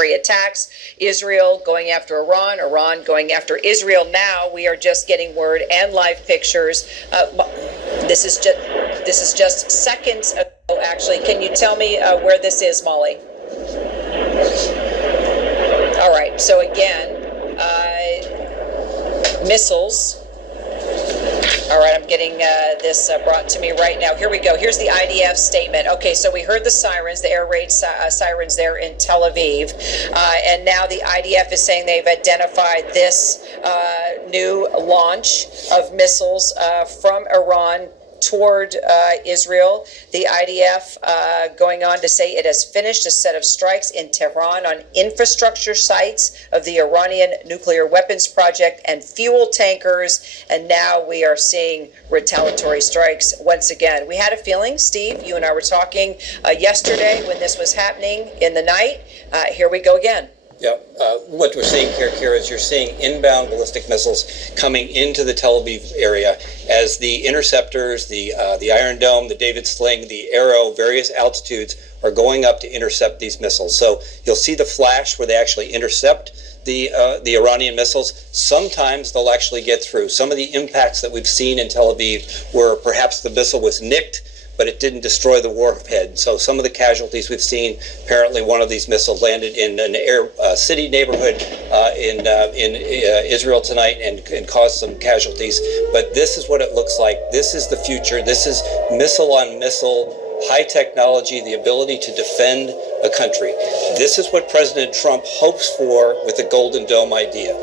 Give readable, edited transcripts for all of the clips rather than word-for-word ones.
retaliatory attacks. Israel going after Iran, Iran going after Israel. Now we are just getting word and live pictures. This is just seconds ago, actually. Can you tell me where this is, Molly? All right. So again, missiles. All right, I'm getting this brought to me right now. Here we go. Here's the IDF statement. Okay, so we heard the sirens, the air raid sirens there in Tel Aviv. And now the IDF is saying they've identified this new launch of missiles from Iran toward Israel. The IDF going on to say it has finished a set of strikes in Tehran on infrastructure sites of the Iranian nuclear weapons project and fuel tankers. And now we are seeing retaliatory strikes once again. We had a feeling, Steve, you and I were talking yesterday when this was happening in the night. Here we go again. Yeah, what we're seeing here, Kira, is you're seeing inbound ballistic missiles coming into the Tel Aviv area as the interceptors, the Iron Dome, the David Sling, the Arrow, various altitudes are going up to intercept these missiles. So you'll see the flash where they actually intercept the Iranian missiles. Sometimes they'll actually get through. Some of the impacts that we've seen in Tel Aviv where perhaps the missile was nicked, but it didn't destroy the warhead. So some of the casualties we've seen, apparently one of these missiles landed in an city neighborhood in Israel tonight and caused some casualties. But this is what it looks like. This is the future. This is missile on missile, high technology, the ability to defend a country. This is what President Trump hopes for with the Golden Dome idea.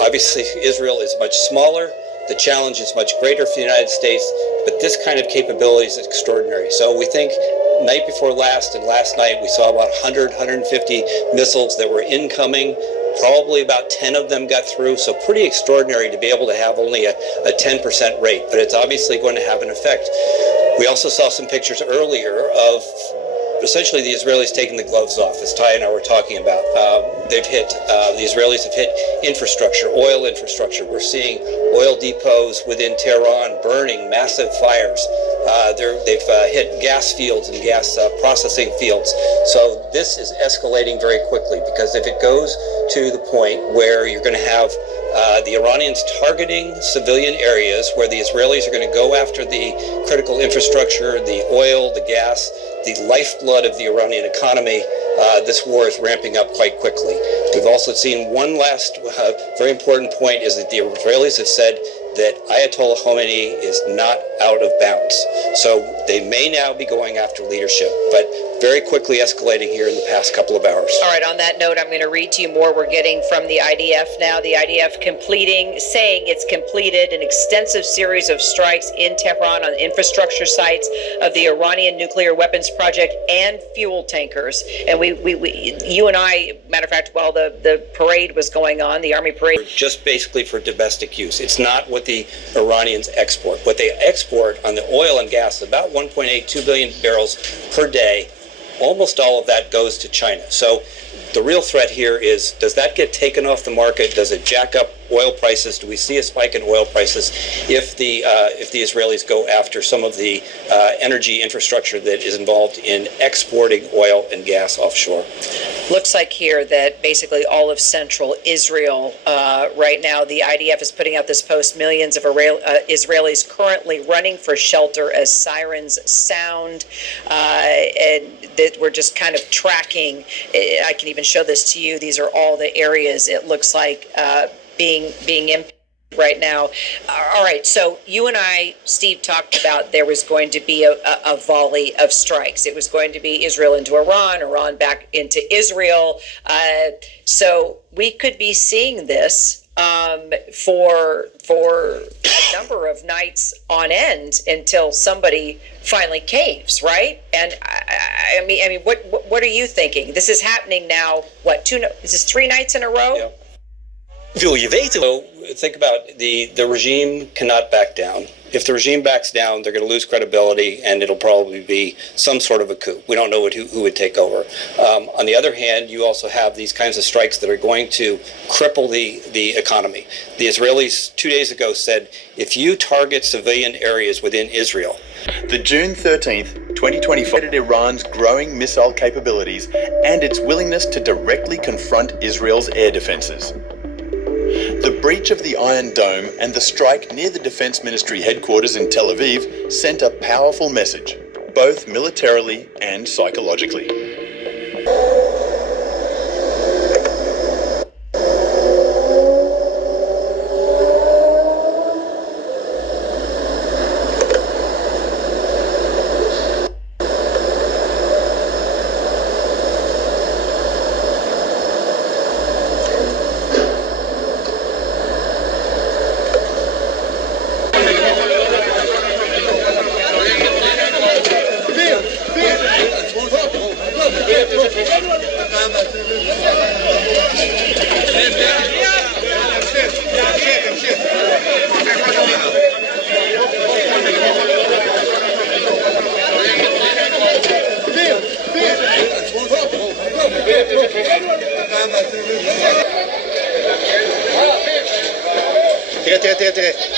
Obviously, Israel is much smaller. The challenge is much greater for the United States, but this kind of capability is extraordinary. So we think night before last and last night we saw about 100, 150 missiles that were incoming. Probably about 10 of them got through, so pretty extraordinary to be able to have only a 10% rate, but it's obviously going to have an effect. We also saw some pictures earlier of essentially the Israelis taking the gloves off, as Ty and I were talking about. The Israelis have hit infrastructure, oil infrastructure. We're seeing oil depots within Tehran burning, massive fires. They've hit gas fields and gas processing fields. So this is escalating very quickly, because if it goes to the point where you're going to have the Iranians targeting civilian areas where the Israelis are going to go after the critical infrastructure, the oil, the gas, the lifeblood of the Iranian economy, this war is ramping up quite quickly. We've also seen one last very important point is that the Israelis have said that Ayatollah Khomeini is not out of bounds. So they may now be going after leadership, but very quickly escalating here in the past couple of hours. All right, on that note, I'm going to read to you more we're getting from the IDF now. The IDF saying it's completed an extensive series of strikes in Tehran on infrastructure sites of the Iranian nuclear weapons project and fuel tankers. And you and I, matter of fact, while the parade was going on, the army parade. Just basically for domestic use. It's not what the Iranians export. What they export on the oil and gas is about 1.82 billion barrels per day. Almost all of that goes to China. So the real threat here is, does that get taken off the market? Does it jack up oil prices? Do we see a spike in oil prices if the Israelis go after some of the energy infrastructure that is involved in exporting oil and gas offshore? Looks like here that basically all of central Israel right now, the IDF is putting out this post, millions of Israelis currently running for shelter as sirens sound, and that we're just kind of tracking. I can even show this to you. These are all the areas it looks like being impacted right now. All right, so you and I, Steve, talked about there was going to be a volley of strikes. It was going to be Israel into Iran, Iran back into Israel. So we could be seeing this for a number of nights on end until somebody finally caves, right? And I mean, what are you thinking? This is happening now. What, is this 3 nights in a row? Yeah. So think about the regime cannot back down. If the regime backs down, they're going to lose credibility, and it'll probably be some sort of a coup. We don't know who would take over. On the other hand, you also have these kinds of strikes that are going to cripple the economy. The Israelis 2 days ago said, if you target civilian areas within Israel. The June 13th, 2025 Iran's growing missile capabilities and its willingness to directly confront Israel's air defenses. The breach of the Iron Dome and the strike near the Defense Ministry headquarters in Tel Aviv sent a powerful message, both militarily and psychologically. תראה,